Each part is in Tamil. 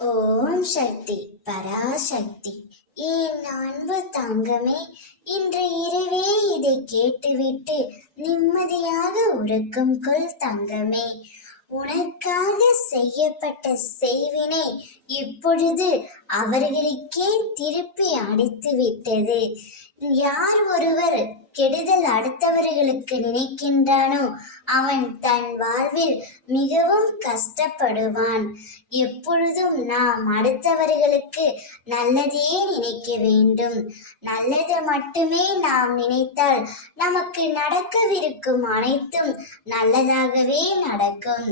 ஓம் சக்தி பராசக்தி. என் அன்பு தங்கமே, இன்று இரவே இதை கேட்டுவிட்டு நிம்மதியாக உறக்கம் கொள் தங்கமே. உனக்காக செய்யப்பட்ட செய்வினை இப்பொழுது அவர்களுக்கே திருப்பி அடித்து விட்டது. யார் ஒருவர் கெடுதல் அடுத்தவர்களுக்கு நினைக்கின்றானோ அவன் தன் வாழ்வில் மிகவும் கஷ்டப்படுவான். எப்பொழுதும் நாம் அடுத்தவர்களுக்கு நல்லதே நினைக்க வேண்டும். நல்லது மட்டுமே நாம் நினைத்தால் நமக்கு நடக்கவிருக்கும் அனைத்தும் நல்லதாகவே நடக்கும்.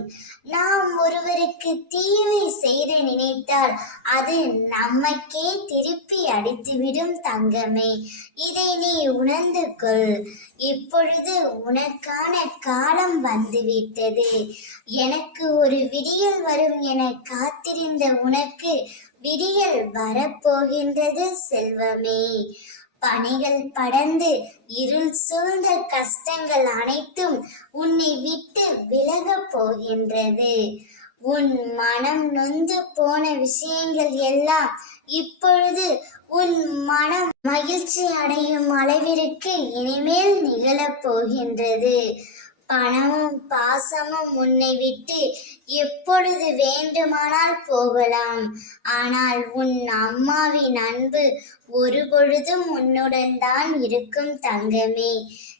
நாம் ஒருவருக்கு தீமை செய்த நினைத்தால் அது நமக்கே திருப்பி அடித்துவிடும் தங்கமே. இதை நீ உணர்ந்து கொள். இப்பொழுது உனக்கான காலம் வந்துவிட்டது. எனக்கு ஒரு விடியல் வரும் என காத்திருந்த உனக்கு விடியல் வரப்போகின்றது செல்வமே. பனிகள் படர்ந்து இருள் சூழ்ந்த கஷ்டங்கள் அனைத்தும் உன்னை விட்டு விலகப் போகின்றது. உன் மனம் நொந்து போன விஷயங்கள் எல்லாம் இப்பொழுது உன் மனம் மகிழ்ச்சி அடையும் அளவிற்கு இனிமேல் நிகழப் போகின்றது. பணமும் பாசமும் உன்னை விட்டு எப்பொழுது வேண்டுமானால் போகலாம். ஆனால் உன் அம்மாவின் அன்பு ஒரு பொழுதும் உன்னுடன் தான் இருக்கும் தங்கமே.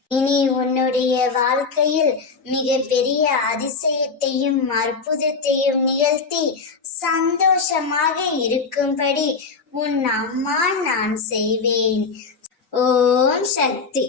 இனி உன்னுடைய வாழ்க்கையில் மிக பெரிய அதிசயத்தையும் அற்புதத்தையும் நிகழ்த்தி சந்தோஷமாக இருக்கும்படி உன் அம்மா நான் செய்வேன். ஓம் சக்தி.